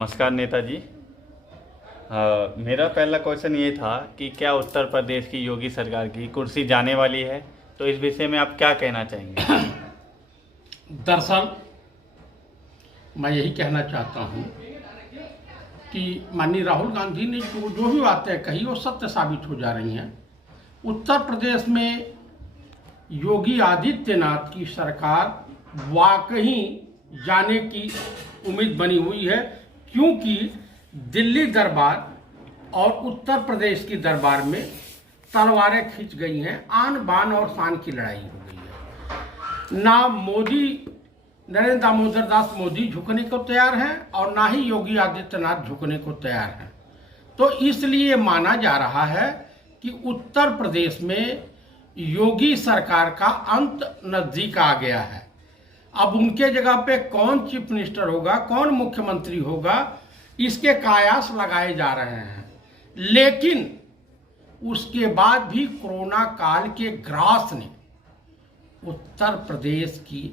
नमस्कार नेताजी। मेरा पहला क्वेश्चन ये था कि क्या उत्तर प्रदेश की योगी सरकार की कुर्सी जाने वाली है, तो इस विषय में आप क्या कहना चाहेंगे? दरअसल मैं यही कहना चाहता हूँ कि माननीय राहुल गांधी ने जो भी बातें कही वो सत्य साबित हो जा रही हैं। उत्तर प्रदेश में योगी आदित्यनाथ की सरकार वाकई जाने की उम्मीद बनी हुई है, क्योंकि दिल्ली दरबार और उत्तर प्रदेश की दरबार में तलवारें खिंच गई हैं। आन बान और शान की लड़ाई हो गई है। ना नरेंद्र दामोदर दास मोदी झुकने को तैयार हैं और ना ही योगी आदित्यनाथ झुकने को तैयार हैं। तो इसलिए माना जा रहा है कि उत्तर प्रदेश में योगी सरकार का अंत नजदीक आ गया है। अब उनके जगह पे कौन चीफ मिनिस्टर होगा, कौन मुख्यमंत्री होगा, इसके कयास लगाए जा रहे हैं। लेकिन उसके बाद भी कोरोना काल के ग्रास ने उत्तर प्रदेश की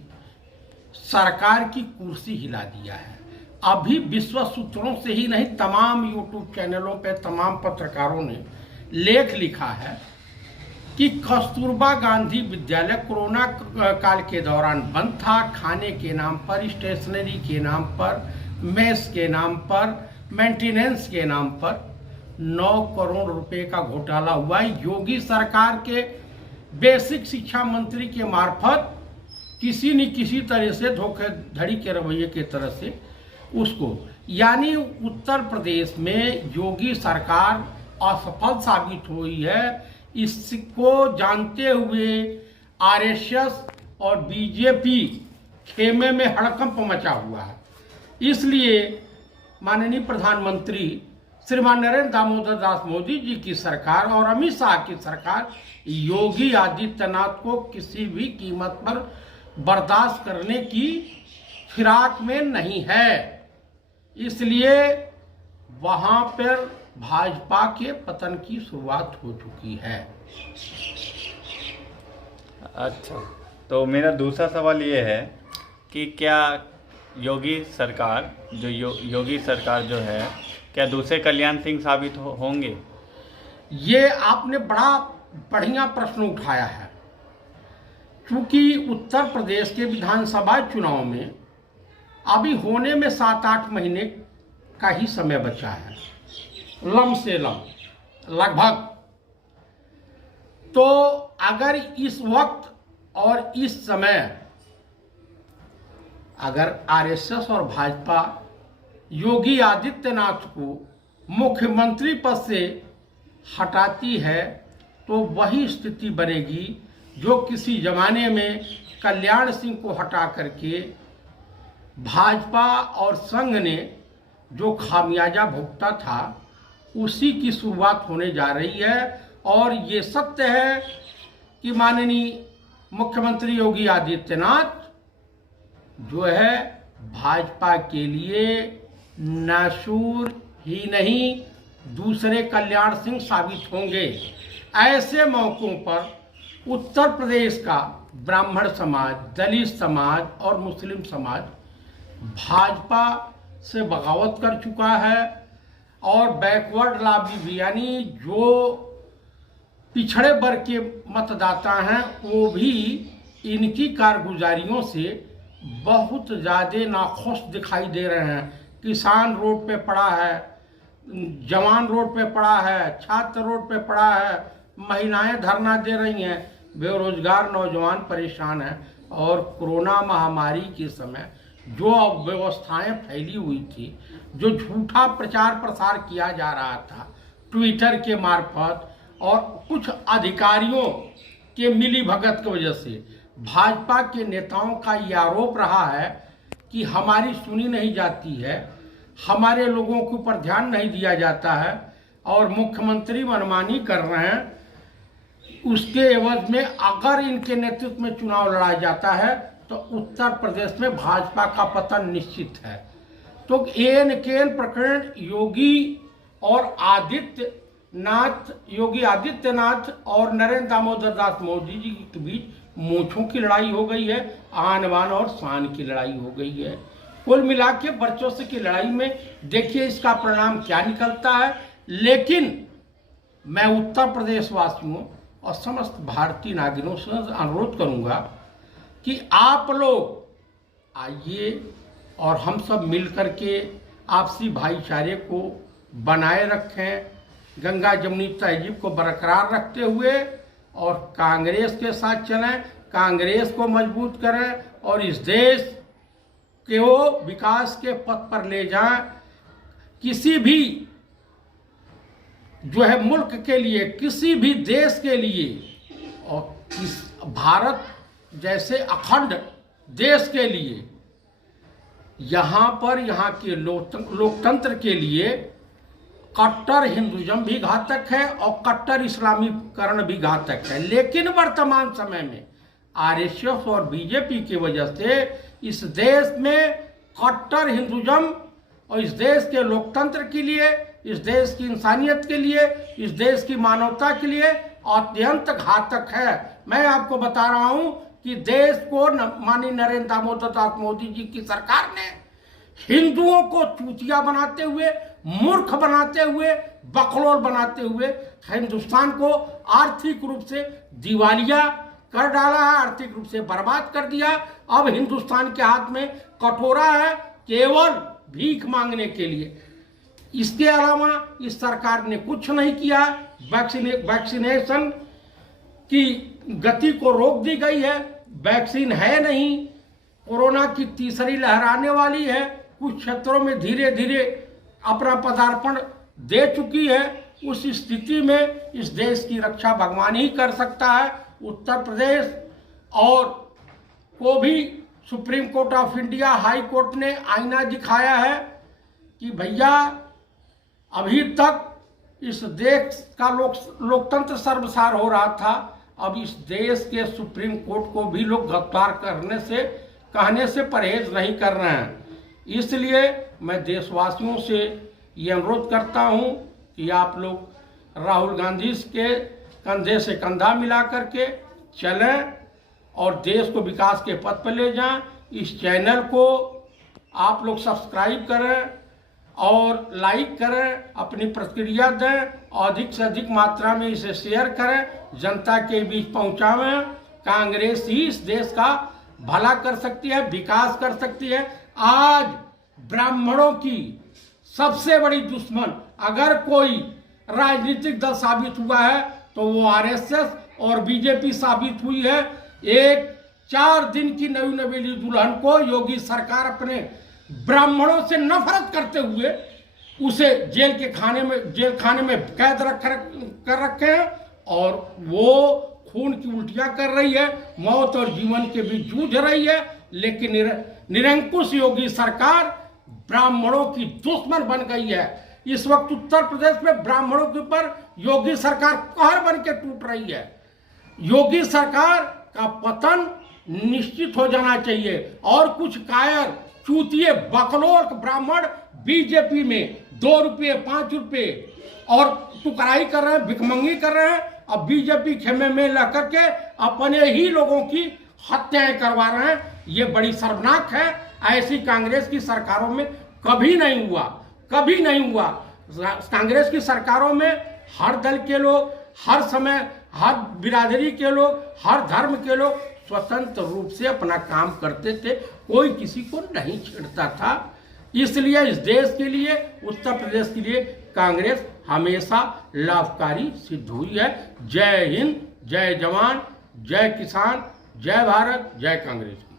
सरकार की कुर्सी हिला दिया है। अभी विश्व सूत्रों से ही नहीं, तमाम यूट्यूब चैनलों पे तमाम पत्रकारों ने लेख लिखा है कि कस्तूरबा गांधी विद्यालय कोरोना काल के दौरान बंद था। खाने के नाम पर, स्टेशनरी के नाम पर, मेस के नाम पर, मेंटेनेंस के नाम पर 9 करोड़ रुपए का घोटाला हुआ। योगी सरकार के बेसिक शिक्षा मंत्री के मार्फत किसी न किसी तरह से धोखाधड़ी के रवैये के तरह से उसको, यानी उत्तर प्रदेश में योगी सरकार असफल साबित हुई है। इसको जानते हुए आरएसएस और बीजेपी खेमे में हड़कंप मचा हुआ है। इसलिए माननीय प्रधानमंत्री श्रीमान नरेंद्र दामोदर दास मोदी जी की सरकार और अमित शाह की सरकार योगी आदित्यनाथ को किसी भी कीमत पर बर्दाश्त करने की फिराक में नहीं है। इसलिए वहां पर भाजपा के पतन की शुरुआत हो चुकी है। अच्छा, तो मेरा दूसरा सवाल ये है कि क्या योगी सरकार योगी सरकार जो है, क्या दूसरे कल्याण सिंह साबित होंगे? ये आपने बड़ा बढ़िया प्रश्न उठाया है, क्योंकि उत्तर प्रदेश के विधानसभा चुनाव में अभी होने में 7-8 महीने का ही समय बचा है, लम से लम लगभग। तो अगर इस वक्त और इस समय अगर आरएसएस और भाजपा योगी आदित्यनाथ को मुख्यमंत्री पद से हटाती है, तो वही स्थिति बनेगी जो किसी जमाने में कल्याण सिंह को हटा करके भाजपा और संघ ने जो खामियाजा भुगता था, उसी की शुरुआत होने जा रही है। और ये सत्य है कि माननीय मुख्यमंत्री योगी आदित्यनाथ जो है भाजपा के लिए नासूर ही नहीं, दूसरे कल्याण सिंह साबित होंगे। ऐसे मौकों पर उत्तर प्रदेश का ब्राह्मण समाज, दलित समाज और मुस्लिम समाज भाजपा से बगावत कर चुका है और बैकवर्ड लॉबी भी, यानी जो पिछड़े वर्ग के मतदाता हैं, वो भी इनकी कारगुजारियों से बहुत ज़्यादा नाखुश दिखाई दे रहे हैं। किसान रोड पे पड़ा है, जवान रोड पे पड़ा है, छात्र रोड पे पड़ा है, महिलाएं धरना दे रही हैं, बेरोजगार नौजवान परेशान हैं। और कोरोना महामारी के समय जो अव्यवस्थाएं फैली हुई थी, जो झूठा प्रचार प्रसार किया जा रहा था ट्विटर के मार्फत और कुछ अधिकारियों के मिली भगत की वजह से, भाजपा के नेताओं का ये आरोप रहा है कि हमारी सुनी नहीं जाती है, हमारे लोगों के ऊपर ध्यान नहीं दिया जाता है और मुख्यमंत्री मनमानी कर रहे हैं। उसके एवज में अगर इनके नेतृत्व में चुनाव लड़ा जाता है तो उत्तर प्रदेश में भाजपा का पतन निश्चित है। तो एन केन प्रकरण योगी आदित्यनाथ और नरेंद्र दामोदर दास मोदी जी के बीच मूंछों की लड़ाई हो गई है, आन बान और शान की लड़ाई हो गई है। कुल मिला के वर्चस्व की लड़ाई में देखिए इसका परिणाम क्या निकलता है। लेकिन मैं उत्तर प्रदेश वासियों और समस्त भारतीय नागरिकों से अनुरोध करूंगा कि आप लोग आइए और हम सब मिलकर के आपसी भाईचारे को बनाए रखें, गंगा जमुनी तहजीब को बरकरार रखते हुए और कांग्रेस के साथ चलें, कांग्रेस को मजबूत करें और इस देश को विकास के पथ पर ले जाएं। किसी भी जो है मुल्क के लिए, किसी भी देश के लिए और भारत जैसे अखंड देश के लिए, यहाँ पर यहाँ के लोकतंत्र के लिए कट्टर हिंदुइज्म भी घातक है और कट्टर इस्लामीकरण भी घातक है। लेकिन वर्तमान समय में आरएसएस और बीजेपी की वजह से इस देश में कट्टर हिंदुइज्म और इस देश के लोकतंत्र के लिए, इस देश की इंसानियत के लिए, इस देश की मानवता के लिए अत्यंत घातक है। मैं आपको बता रहा हूं कि देश को माननीय नरेंद्र दामोदर दास मोदी जी की सरकार ने हिंदुओं को चूतिया बनाते हुए, मूर्ख बनाते हुए, बकलोल बनाते हुए हिंदुस्तान को आर्थिक रूप से दिवालिया कर डाला है, आर्थिक रूप से बर्बाद कर दिया। अब हिंदुस्तान के हाथ में कटोरा है केवल भीख मांगने के लिए। इसके अलावा इस सरकार ने कुछ नहीं किया। वैक्सीनेशन की गति को रोक दी गई है, वैक्सीन है नहीं, कोरोना की तीसरी लहर आने वाली है, कुछ क्षेत्रों में धीरे धीरे अपना पदार्पण दे चुकी है। उस स्थिति में इस देश की रक्षा भगवान ही कर सकता है। उत्तर प्रदेश और को भी supreme court of India, high court ने आईना दिखाया है कि भैया अभी तक इस देश का लोकतंत्र सर्वसार हो रहा था, अब इस देश के सुप्रीम कोर्ट को भी लोग गिरफ्तार कहने से परहेज नहीं कर रहे हैं। इसलिए मैं देशवासियों से ये अनुरोध करता हूं कि आप लोग राहुल गांधी के कंधे से कंधा मिला करके चलें और देश को विकास के पथ पर ले जाएं। इस चैनल को आप लोग सब्सक्राइब करें और लाइक करें, अपनी प्रतिक्रिया दें, अधिक से अधिक मात्रा में इसे शेयर करें, जनता के बीच पहुंचावें। कांग्रेस ही इस देश का भला कर सकती है, विकास कर सकती है। आज ब्राह्मणों की सबसे बड़ी दुश्मन अगर कोई राजनीतिक दल साबित हुआ है तो वो आरएसएस और बीजेपी साबित हुई है। एक 4 दिन की नई नवेली दुल्हन को योगी सरकार अपने ब्राह्मणों से नफरत करते हुए उसे जेल खाने में कैद कर रखे हैं और वो खून की उल्टियां कर रही है, मौत और जीवन के बीच जूझ रही है। लेकिन निरंकुश योगी सरकार ब्राह्मणों की दुश्मन बन गई है। इस वक्त उत्तर प्रदेश में ब्राह्मणों के ऊपर योगी सरकार कहर बन के टूट रही है। योगी सरकार का पतन निश्चित हो जाना चाहिए और कुछ कायर चूतिए बकलोल ब्राह्मण बीजेपी में 2 रुपये 5 रुपये और टुकराई कर रहे हैं, भिखमंगी कर रहे हैं। अब बीजेपी खेमे में ला करके अपने ही लोगों की हत्याएं करवा रहे हैं। ये बड़ी शर्मनाक है। ऐसी कांग्रेस की सरकारों में कभी नहीं हुआ, कभी नहीं हुआ। कांग्रेस की सरकारों में हर दल के लोग, हर समय, हर बिरादरी के लोग, हर धर्म के लोग स्वतंत्र रूप से अपना काम करते थे, कोई किसी को नहीं छेड़ता था। इसलिए इस देश के लिए, उत्तर प्रदेश के लिए कांग्रेस हमेशा लाभकारी सिद्ध हुई है। जय हिंद, जय जवान, जय किसान, जय भारत, जय कांग्रेस।